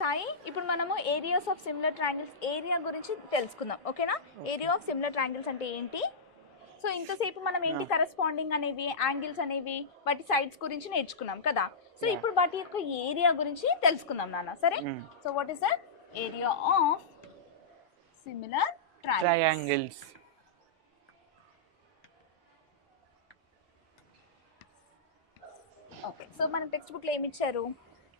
సాయి ఇప్పుడు మనము areas of similar triangles area గురించి తెలుసుకుందాం ఓకేనా. ఏరియా ఆఫ్ సిమిలర్ ట్రయాంగిల్స్ అంటే ఏంటి? సో ఇంతసేపు మనం ఏంటి కరెస్పాండింగ్ అనేవి యాంగిల్స్ అనేవి వాటి సైడ్స్ గురించి నేర్చుకున్నాం కదా. సో ఇప్పుడు వాటి యొక్క ఏరియా గురించి తెలుసుకుందాం నాన్న, సరే? So what is the area of similar triangles? Okay, so మన టెక్స్ట్ బుక్ లో ఏమి ఇచ్చారు?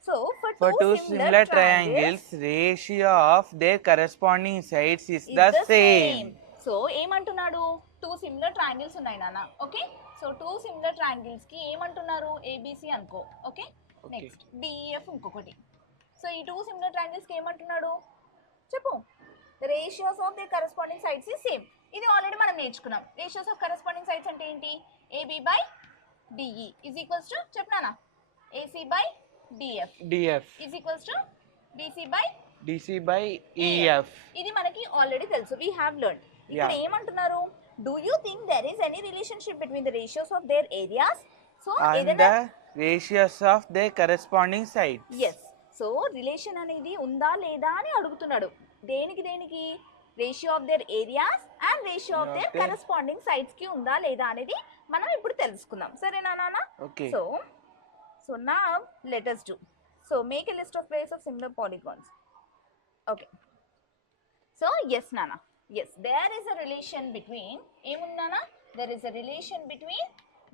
So, for two similar triangles, ratio of their corresponding sides is the same. So, ఏమంటున్నాడు? టూ సిమిలర్ ట్రయాంగిల్స్ ఉన్నాయి నాన్న. Okay, so two similar triangles కి ఏమంటున్నారు? ABC అనుకో. ఓకే, నెక్స్ట్ డిఎఫ్ ఇంకొకటి. సో ఈ టూ సిమిలర్ ట్రయాంగిల్స్ కి ఏమంటున్నాడు చెప్పు? The ratios of the corresponding sides is same. ఇది ఆల్రెడీ మనం నేర్చుకున్నాం. రేషియోస్ ఆఫ్ కరెస్పాండింగ్ సైడ్స్ అంటే ఏంటి? AB by DE is equals to చెప్పనా? AC by DF is equals to DC by EF. ఇది మనకి ఆల్రెడీ తెలుసు, we have learned. ఇక్కడ ఏమంటున్నారు? Do you think there is any relationship between the ratios of their areas? So and the ratios of their corresponding sides. Yes. So relation అనేది ఉందా లేదా అని అడుగుతున్నాడు. దేనికి దేనికి? Ratio of their areas and ratio of their corresponding sides కి ఉందా లేదా అనేది మనం ఇప్పుడు తెలుసుకుందాం, సరేనా నాన్న? Okay. So now let us do. So make a list of pairs of similar polygons. Okay. So yes Nana. Yes, there is a relation between. Nana? There is a relation between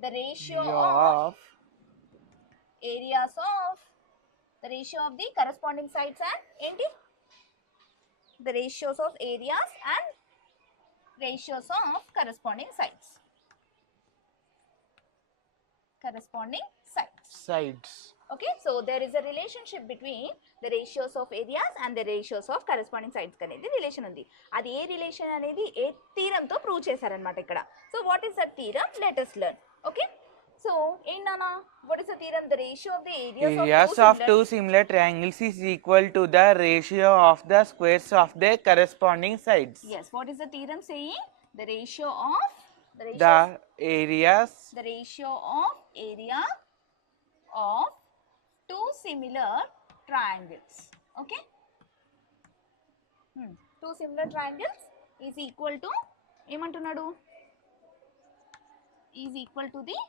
the ratio of areas of the ratio of the corresponding sides and enti? The ratios of areas and ratios of corresponding sides. Corresponding sides. Okay, so there is a relationship between the ratios of areas and the ratios of corresponding sides అనేది రిలేషన్ ఉంది. అది ఏ రిలేషన్ అనేది ఏ థీరం తో prove చేశారన్నమాట ఇక్కడ. So what is that theorem? Let us learn. ఓకే, so ఏంటన్నా what is the theorem? The ratio of the areas of two similar triangles is equal to the ratio of the squares of their corresponding sides. Yes, what is the theorem saying? The ratio of areas, the ratio of area of two similar triangles. Okay, two similar triangles is equal to ఏమంటున్నాడు? is equal to the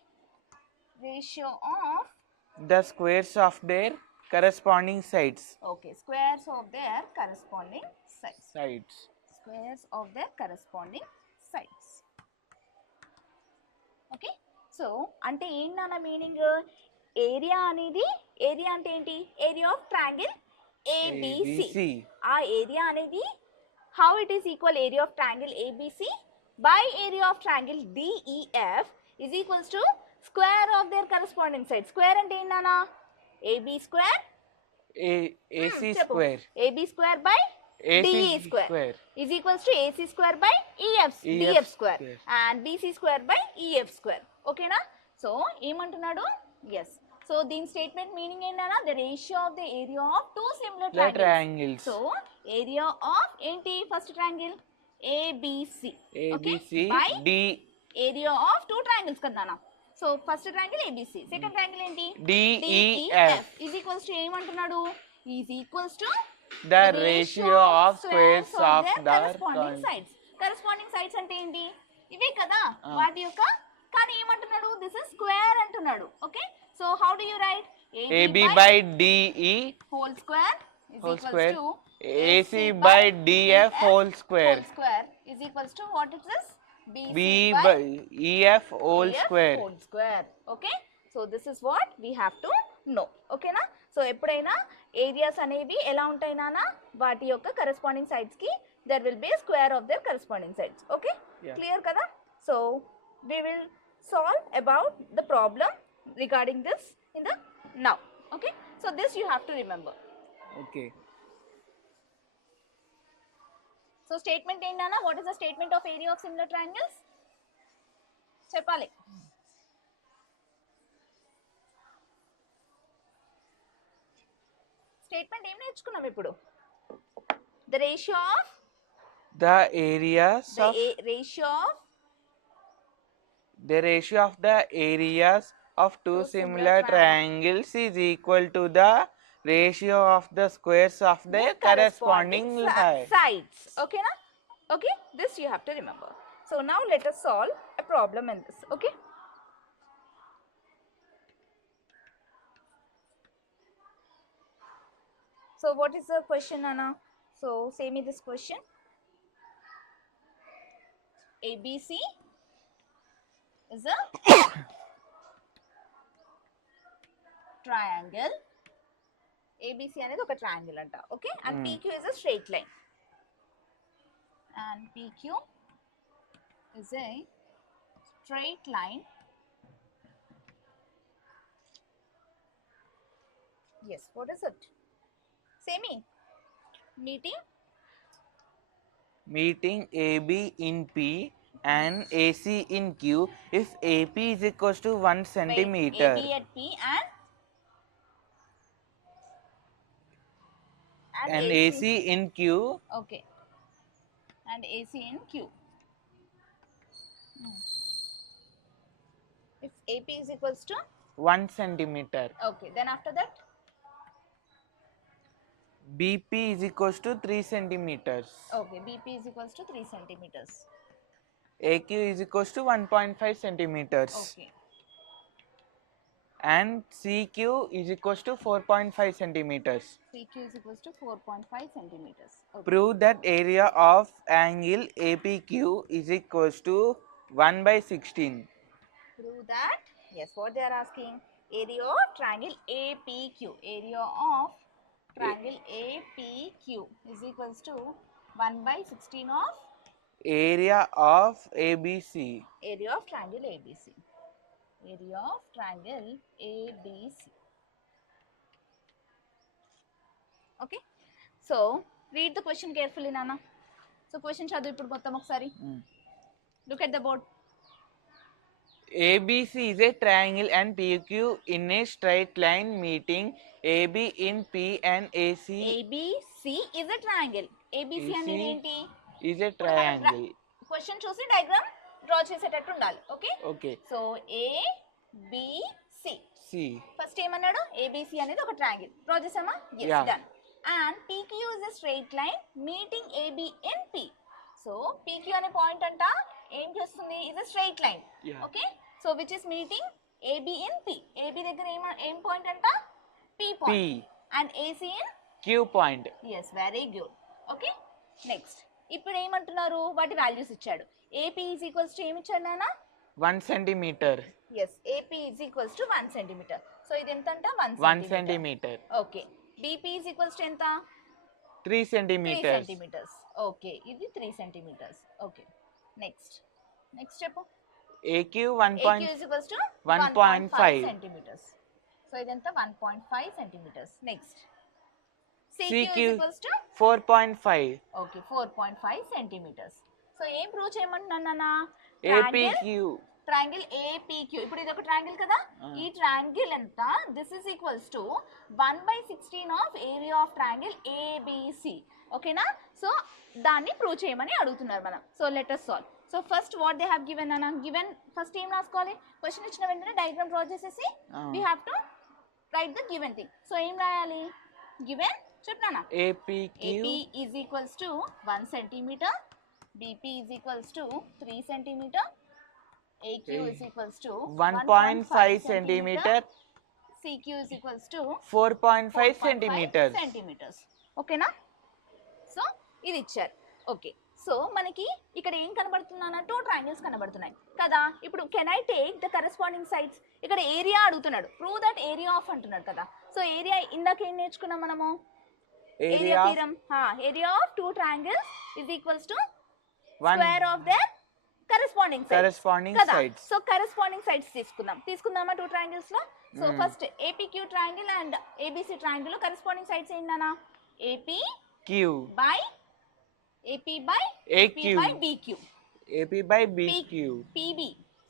ratio of the squares of their corresponding sides. Okay, squares of their corresponding sides. Squares of their corresponding sides. Okay, so అంటే ఏంటన్న meaning? Area అనేది, area అంటే ఏంటి? Area of triangle ABC. ఆ area అనేది how it is equal area of triangle ABC by area of triangle DEF is equals to square of their corresponding side. Square అంటే ఏంటన్నా? AB square AC square, AB square by DE square is equals to AC square by DF square and BC square by EF square. ఓకేనా? So ఏమంటున్నాడు? Yes. So దీని statement meaning ఏంటన్నా? The ratio of the area of two similar triangles. So area of ఏంటి? First triangle ABC by D area of two triangles కదా. So first triangle ABC, second triangle ఏంటి? DEF is equals to ఏమంటున్నాడు? Is equals to the ratio of squares of the corresponding sides. Corresponding sides అంటే ఏంటి? ఇవే కదా వాటి యొక్క. కానీ ఏమంటున్నాడు? దిస్ ఇస్ స్క్వేర్ అంటున్నాడు. Okay, so how do you right? AB by DE whole square is equals to AC by DF whole square is equals to what is this? B by EF whole square. Okay, so this is what we have to know. Okay na? So ఎప్పుడైనా ఏరియాస్ అనేవి ఎలా ఉంటాయి నాన్న? వాటి యొక్క corresponding sides కి there will be a square of their corresponding sides. Okay, clear kada? So we will solve about the problem regarding this in the now. Okay, so this you have to remember. Okay, so statement ఏంటన్నా? what is the statement of area of similar triangles? చెప్పాలి. స్టేట్మెంట్ ఏం నేర్చుకున్నాం ఇప్పుడు? the ratio of the areas the of ratio of the ratio of the areas of two similar triangles is equal to the ratio of the squares of the corresponding sides. sides. Okay, na? Okay, this you have to remember. So now let us solve a problem in this. Okay. So what is the question, Anna? So say me this question. ABC is a triangle. ABC అనేది ఒక triangle అంట. Okay, and PQ is a straight line. And PQ is a straight line. Yes, what is it? Say me. Meeting AB in P and AC in Q if AP is equals to 1 centimeter. AB at P and AC in Q. Okay. And AC in Q. If AP is equals to 1 centimeter. Okay, then after that BP is equals to 3 centimeters. okay, BP is equals to 3 centimeters. AQ is equals to 1.5 centimeters. Okay. And CQ is equals to 4.5 centimeters. CQ is equals to 4.5 centimeters. Okay. Prove that area of angle APQ is equals to 1 by 16. Prove that, yes, what they are asking, area of triangle APQ. Area of triangle APQ is equals to 1 by 16 of Area of ABC. area of triangle ABC. Area of triangle ABC. Okay. So read the question carefully, Nana. So question చదువు ఇప్పుడు మొత్తం ఒకసారి. Look at the board. ABC is a triangle and PQ in a straight line meeting AB in P and AC ABC is a triangle. ABC అనేది ఏంటి? is a triangle. Question చూసి diagram draw చేసేటట్టు ఉండాలి. Okay. Okay. So ABC. C. First ఏమన్నాడు? ABC అనేది ఒక triangle. Draw చేసామా? yes, Yeah. done. And PQ is a straight line meeting AB in P. So PQ అనే పాయింట్ అంట ఏం చేస్తుంది? is a straight line. Yeah. Okay. So which is meeting AB in P. AB దగ్గర ఏం పాయింట్ అంట? P point. P. And AC in Q point. yes, very good. Okay. Next ఇప్పుడు ఏమంటున్నారు? వాటి వాల్యూస్ ఇచ్చాడు. AP is equals to ఏమి ఇచ్చాడు నాన్న? 1 centimeter. yes, AP is equals to 1 centimeter. So ఇది ఎంత అంట? 1 centimeter. Okay. BP is equals to ఎంత? 3 centimeters. 3 centimeters. ఓకే, ఇది 3 centimeters. ఓకే. నెక్స్ట్ చెప్పు. AQ AQ is equals to 1.5 centimeters. So ఇది ఎంత? 1.5 centimeters. Next CQ CQ is equals to 4.5. ఓకే, 4.5 centimeters. So ఏం ప్రూవ్ చేయమంటున్నాను నాన్న? APQ. Triangle APQ. ఇప్పుడు ఇది ఒక ట్రయాంగిల్ కదా, ఈ ట్రయాంగిల్ ఎంత? This is equals to 1/16 of area of triangle ABC. ఓకేనా? సో దాన్ని ప్రూవ్ చేయమని అడుగుతున్నారు మనం. So let us solve. So first what they have given అన్న, గివెన్ ఫస్ట్ ఏం రాసుకోవాలి? క్వశ్చన్ ఇచ్చిన వెంటనే డయాగ్రామ్ డ్రా చేసేసి we have to right the given thing. So ఏం రాయాలి? గివెన్ చెప్పనా? APQ. AP is equals to 1 centimeter. BP is equals to 3 centimeter. AQ is equals to 1.5 centimeter. CQ is equals to 4.5 centimeters. centimeters. ఓకేనా? సో ఇది ఇచ్చారు. Okay. So మనకి ఇక్కడ ఏం కనబడుతుందన్న? 2 ట్రయాంగిల్స్ కనబడుతున్నాయి కదా. ఇప్పుడు can I take the corresponding sides? ఇక్కడ ఏరియా అడుగుతున్నాడు. ప్రూవ్ దట్ ఏరియా ఆఫ్ అంటున్నాడు కదా. సో ఏరియా ఇందాక ఏం నేర్చుకున్నాం మనము? Area theorem. Area of 2 triangles is equals to square of their corresponding sides. So corresponding sides తీసుకుందామా 2 triangles లో? So first APQ triangle and ABC triangle లో కరెస్పాండింగ్ సైడ్స్ ఏంటన్నా? AP by BQ. AP by BQ. PB.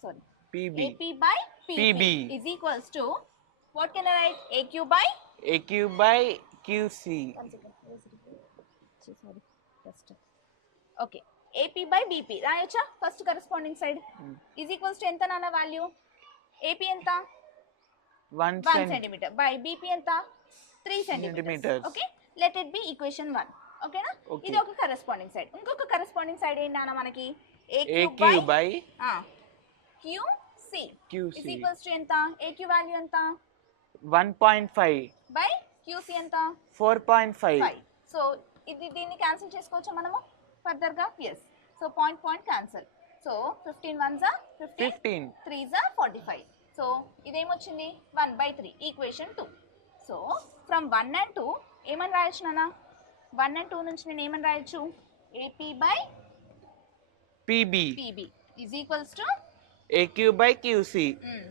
Sorry. PB. AP by PB is equals to what can I write? AQ by QC. One second. Sorry. Just. Okay. AP by BP. రాయొచ్చా? First corresponding side is equals to ఎంత నాన్న value? AP ఎంత? 1 centimeter. By BP ఎంత? 3 centimeters. Centimeters. Okay, let it be equation 1. ఓకేనా, Okay. ఇది ఒక corresponding side. ఇంకొక corresponding side ఏంటన్నా మనకి AQ by QC QC. is equals to ఎంత? AQ వాల్యూ ఎంత? 1.5 బై QC ఎంత? 4.5. 5. సో ఇది దీన్ని క్యాన్సిల్ చేసుకోవచ్చా మనము ఫర్దర్గా? Yes. So point cancel. So 15 1s are 15, 3s are 45. So ఇదేమొచ్చింది? 1/3 ఈక్వేషన్ 2. సో ఫ్రమ్ 1 and 2 ఏమని రాయొచ్చు నాన్న? 1 and 2 నుంచి నేను ఏమని రాయొచ్చు? AP by PB PB is equals to AQ by QC.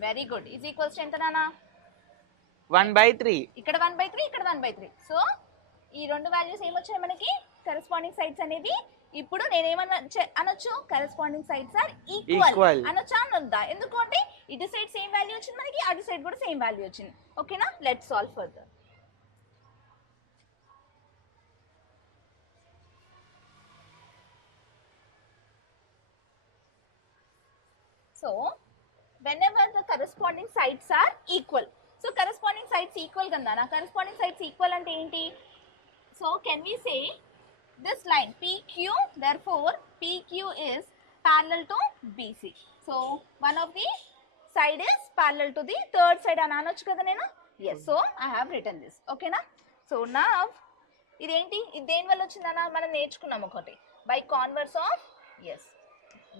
Very good. Is equals to ఎంత నాన్న? 1/3. ఇక్కడ 1/3, ఇక్కడ 1/3. సో ఈ రెండు వాల్యూస్ ఏమొచ్చాయి మనకి? కరెస్పాండింగ్ సైడ్స్ అనేది. ఇప్పుడు నేనేమన్నా అనొచ్చు? కరెస్పాండింగ్ సైడ్స్ ఆర్ ఈక్వల్ అనొచ్చా అనొద్దా? ఎందుకంటే ఇటు సైడ్ సేమ్ వాల్యూ వచ్చింది మనకి, అటు సైడ్ కూడా సేమ్ వాల్యూ వచ్చింది. ఓకేనా, let's solve further. So whenever the corresponding sides are equal, so corresponding sides equal gandana, corresponding sides equal ante enti? So can we say this line PQ, therefore PQ is parallel to BC. So one of the side is parallel to the third side అని అనొచ్చు కదా నేను? Yes, so I have written this. Okay na? So now ఇదేంటి? ఇది దేని వల్ల వచ్చిందన్న? మనం నేర్చుకున్నాం ఒకటి, by converse of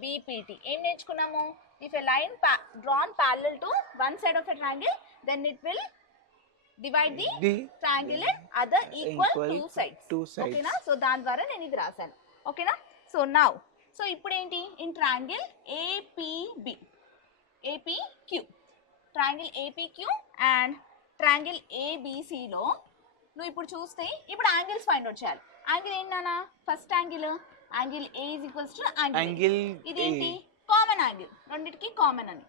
BPT. ఏం నేర్చుకున్నాము? If a line drawn parallel to one side of a triangle, then it will divide the triangle in other equal two sides. Okay na? So దాని ద్వారా నేను ఇది రాశాను. ఓకేనా? సో నౌ సో ఇప్పుడు ఏంటి? In triangle APB, APQ, triangle APQ and triangle ABCలో నువ్వు ఇప్పుడు చూస్తే ఇప్పుడు యాంగిల్స్ ఫైండ్ అవుట్ చేయాలి. యాంగిల్ ఏంటన్నా? First angle A is equals to angle. ఇదేంటి? కామన్ యాంగిల్, రెండింటికి కామన్ అని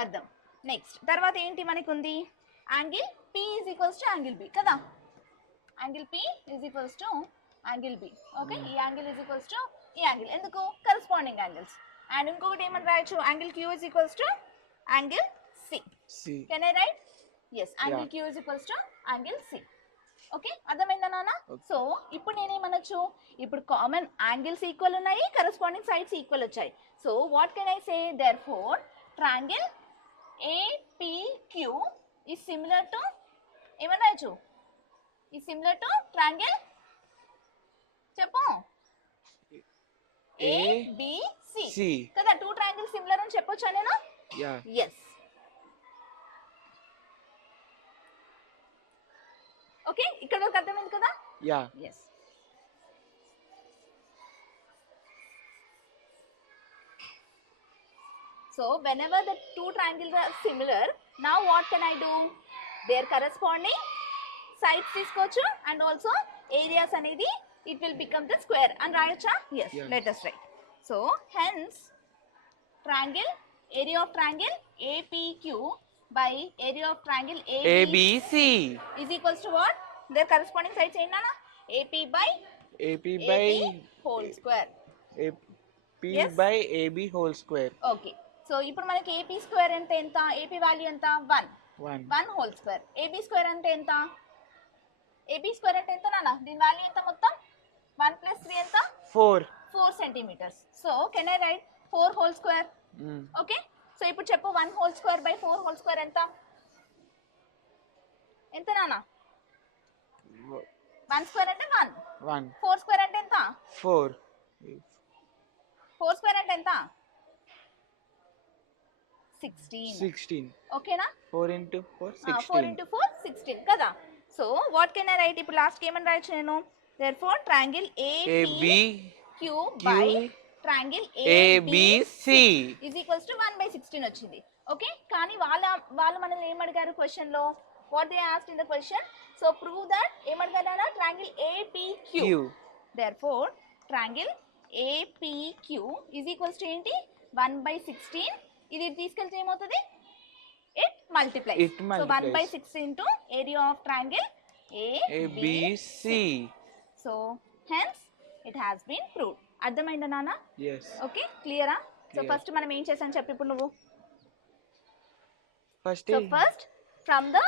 అర్థం. నెక్స్ట్ తర్వాత ఏంటి మనకు ఉంది? Angle P is equals to angle B కదా. Angle P is equals to angle B. Okay, ఈ యాంగిల్ ఈజ్ ఈక్వల్స్ టు ఈ యాంగిల్. ఎందుకు? Corresponding angles. అండ్ ఇంకొకటి ఏమని రాయొచ్చు? Angle Q is equals to angle C. Can I write? Yes, angle Q is equals to angle C. Okay, అర్థమైందా నాన్న? So ఇప్పుడు నేనేమనొచ్చు? ఇప్పుడు కామన్ యాంగిల్స్ ఈక్వల్ ఉన్నాయి, కరెస్పాండింగ్ సైడ్స్ ఈక్వల్ వచ్చాయి. So what can I say? Therefore triangle APQ is similar to ఏమని రాయొచ్చు? Is similar to triangle, చెప్పు, ABC కదా. టూ ట్రయాంగిల్స్ సిమిలర్ అని చెప్పొచ్చా నేను? ఎస్. ఓకే, ఇక్కడ వరకు అర్థమైంది కదా? Yes. So whenever the two triangles are similar, now what can I do? Their corresponding sides తీసుకోవచ్చు and also areas అనేది it will become the square and రాయొచ్చా? Yes, let us write. So hence triangle, area of triangle APQ by area of triangle ABC is equals to what? Their corresponding sides ఏంటన్నా? AP by whole square. AP by AB whole square. Okay. So ఇప్పుడు మనకి AP square అంటే ఎంత? AP value ఎంత? 1 whole square. AB square అంటే ఎంత? AB square అంటే ఎంత నాన్న? దీని వాల్యూ ఎంత మొత్తం? 1 + 3 ఎంత? 4 centimetres. So can I write 4 whole square? Okay, so ఇప్పుడు చెప్పు 1 whole square by 4 whole square ఎంత? ఎంత నాన్న? 1 స్క్వేర్ అంటే 1. 4 స్క్వేర్ అంటే ఎంత? 4 స్క్వేర్ అంటే ఎంత? 16. ఓకేనా? 4 into 4 16. 4 into 4 16 కదా. So what can I write? ఇప్పుడు లాస్ట్ ఏమని రాయొచ్చు నేను? Therefore triangle APQ by triangle ABC is equals to 1/16 వచ్చింది. ఓకే, కానీ వాళ్ళు మనల్ని ఏమడిగారు క్వశ్చన్ లో? What they asked in the question? So prove that ఏమడిగారా? Triangle APQ. Therefore triangle APQ is equals to ఏంటి? 1/16. ఇది తీసుకెళ్తే ఏమవుతుంది? It multiplies. So 1/16 into area of triangle ABC. So hence it has been proved. అర్థమైందా నాన్న? ఓకే, క్లియరా? So first మనం ఏం చేసాం చెప్పి ఇప్పుడు నువ్వు? First from the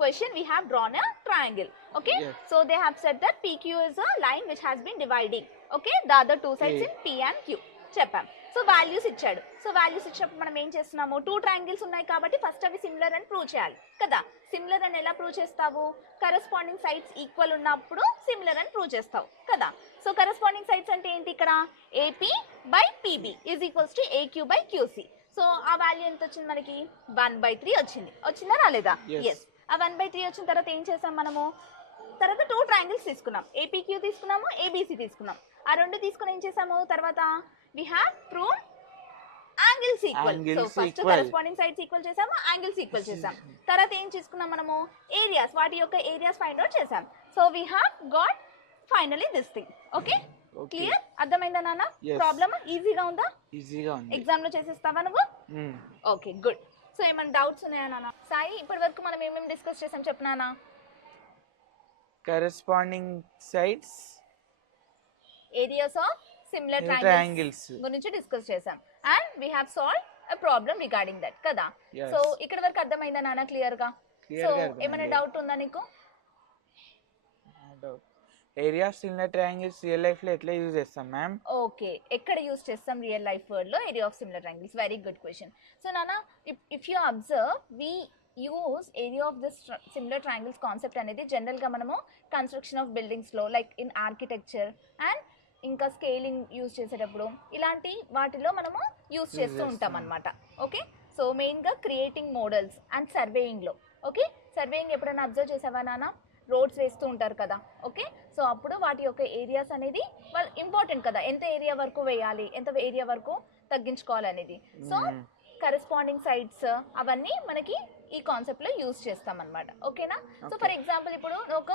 question we have drawn a triangle. Okay, Yes. so they have said that PQ is a line which has been dividing, okay, the other two sides Okay. in P and Q. చెప్పాం. So values ఇచ్చాడు. So values ఇచ్చినప్పుడు మనం ఏం చేస్తున్నాము, two triangles ఉన్నాయి కాబట్టి ఫస్ట్ అవి సిమిలర్ అని ప్రూవ్ చేయాలి కదా. సిమిలర్ అని ఎలా ప్రూవ్ చేస్తావు, కరెస్పాండింగ్ సైడ్స్ ఈక్వల్ ఉన్నప్పుడు సిమిలర్ అని ప్రూవ్ చేస్తావు కదా. సో కరెస్పాండింగ్ సైడ్స్ అంటే ఏంటి, ఇక్కడ AP by PB is equals to AQ by QC. So ఆ వాల్యూ ఎంత వచ్చింది మనకి, 1/3 వచ్చింది. వచ్చిందా రాలేదా? Yes. ఎస్. ఆ 1/3 వచ్చిన తర్వాత ఏం చేసాం మనము, తర్వాత టూ ట్రయాంగిల్స్ తీసుకున్నాం, ఏపీక్యూ తీసుకున్నాము, ఏబీసీ తీసుకున్నాం. ఆ రెండు తీసుకుని ఏం చేసాము, తర్వాత we have proved angles equal. So Angles first equal. Corresponding sides equal చేసాము, యాంగిల్స్ ఈక్వల్ చేసాం. తర్వాత ఏం చేసుకున్నాం మనము, ఏరియాస్, వాటి యొక్క ఏరియాస్ ఫైండ్ అవుట్ చేసాం. So we have got finally this thing. Okay, Okay. Clear? అర్థమైందా నాన్న? Yes. ప్రాబ్లమ్ ఈజీగా ఉందా? ఈజీగా ఉంది. ఎగ్జామ్ లో చేసేస్తావా నువ్వు? Mm. Okay, good. సో ఏమైనా డౌట్స్ ఉన్నాయా నాన్న? సాయి, ఇప్పటి వరకు మనం ఏమేమి డిస్కస్ చేసాం చెప్పనానా? Corresponding sides, areas of similar triangles. Triangles గురించి డిస్కస్ చేసాం. And we have solve a problem regarding that కదా. Yes. సో ఇక్కడ వరకు అర్థమైందా నాన్న క్లియర్ గా? Clear సో గా ఏమైనా అర్థమైంది. డౌట్ ఉందా నీకు? Area of similar triangles real life లో ఎట్లా యూజ్ చేస్తాం మ్యామ్? ఓకే, ఎక్కడ యూస్ చేస్తాం రియల్ లైఫ్ వరల్డ్ లో area of similar triangles? Very good question. So నాన్న, if you observe, we use area of this similar triangles concept అనేది general గా మనము కన్స్ట్రక్షన్ ఆఫ్ బిల్డింగ్స్ లో, లైక్ ఇన్ ఆర్కిటెక్చర్ అండ్ ఇంకా scaling use చేసేటప్పుడు, ఇలాంటి వాటిలో మనము యూజ్ చేస్తూ ఉంటాం అనమాట. ఓకే, సో మెయిన్గా క్రియేటింగ్ మోడల్స్ అండ్ సర్వేయింగ్లో. ఓకే, సర్వేయింగ్ ఎప్పుడైనా అబ్జర్వ్ చేసావా నాన్న? రోడ్స్ వేస్తూ ఉంటారు కదా. ఓకే, సో అప్పుడు వాటి యొక్క ఏరియాస్ అనేది వాళ్ళు ఇంపార్టెంట్ కదా, ఎంత ఏరియా వరకు వేయాలి, ఎంత ఏరియా వరకు తగ్గించుకోవాలి అనేది. సో కరెస్పాండింగ్ సైడ్స్ అవన్నీ మనకి ఈ కాన్సెప్ట్లో యూజ్ చేస్తాం అనమాట. ఓకేనా? సో ఫర్ ఎగ్జాంపుల్, ఇప్పుడు నువ్వు ఒక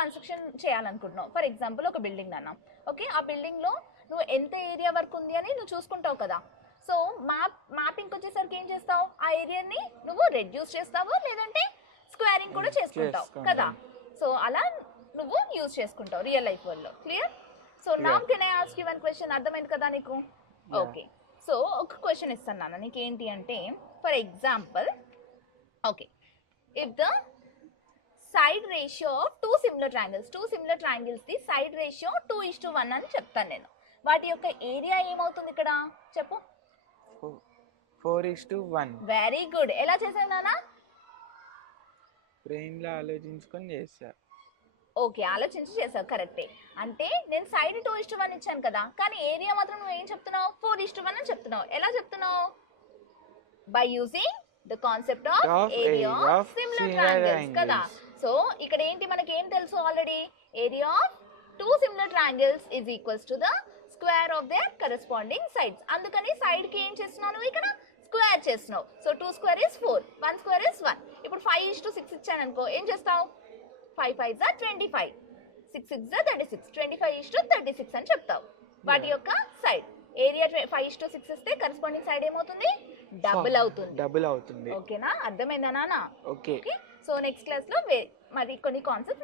కన్స్ట్రక్షన్ చేయాలనుకుంటున్నావు, ఫర్ ఎగ్జాంపుల్ ఒక బిల్డింగ్ నాన్న. ఓకే, ఆ బిల్డింగ్లో నువ్వు ఎంత ఏరియా వరకు ఉంది అని నువ్వు చూసుకుంటావు కదా. సో మ్యాపింగ్కి వచ్చేసరికి ఏం చేస్తావు, ఆ ఏరియాని నువ్వు రెడ్యూస్ చేస్తావు, లేదంటే స్క్వేరింగ్ కూడా చేసుకుంటావు కదా. సో అలా నువ్వు యూజ్ చేసుకుంటావు రియల్ లైఫ్ వరల్డ్ లో. క్లియర్? సో నా can I ask you one question? అర్థమైంది కదా నీకు? ఓకే, సో ఒక క్వశ్చన్ ఇస్తాను నాన్న నీకు. ఏంటి అంటే, for example, okay, if the side ratio of two similar triangles the side ratio 2:1 అని చెప్తాను నేను. వాటి యొక్క ఏరియా ఏమవుతుంది ఇక్కడ చెప్పు? 4:1. Very good. ఎలా చేసావు నాన్న? బ్రెయిన్ లో ఆలోచించుకొని చేస్తా. ఓకే, ఆలోచించి చేసావు, కరెక్టే. అంటే నేను సైడ్ 2:1 ఇచ్చాను కదా, కానీ ఏరియా మాత్రం నువ్వు ఏం చెప్తున్నావు, 4:1 అని చెప్తున్నావు. ఎలా చెప్తున్నావు? By using the concept of area of similar triangles కదా. సో ఇక్కడ ఏంటి, మనకి ఏం తెలుసు already, area of two similar triangles is equals to the square of their corresponding sides. అందుకని సైడ్ కి ఏం చేస్తున్నాను, ఇక్కడ స్క్వేర్ చేస్తున్నావు. సో 2 square is 4, 1 square is 1. ఇప్పుడు 5:6 ఇచ్చాను అనుకో, ఏం చేస్తావు? 5 5s are 25, 6 6s are 36, 25:36 అని చెప్తావు. వాటి యొక్క సైడ్ ఏరియా 5:6 ఇస్తే కరెస్పాండింగ్ సైడ్ ఏమవుతుంది, డబుల్ అవుతుంది. డబుల్ అవుతుంది. ఓకేనా? అర్థమైందా నాన్న? ఓకే. సో నెక్స్ట్ క్లాస్ లో మరి కొన్ని కాన్సెప్ట్స్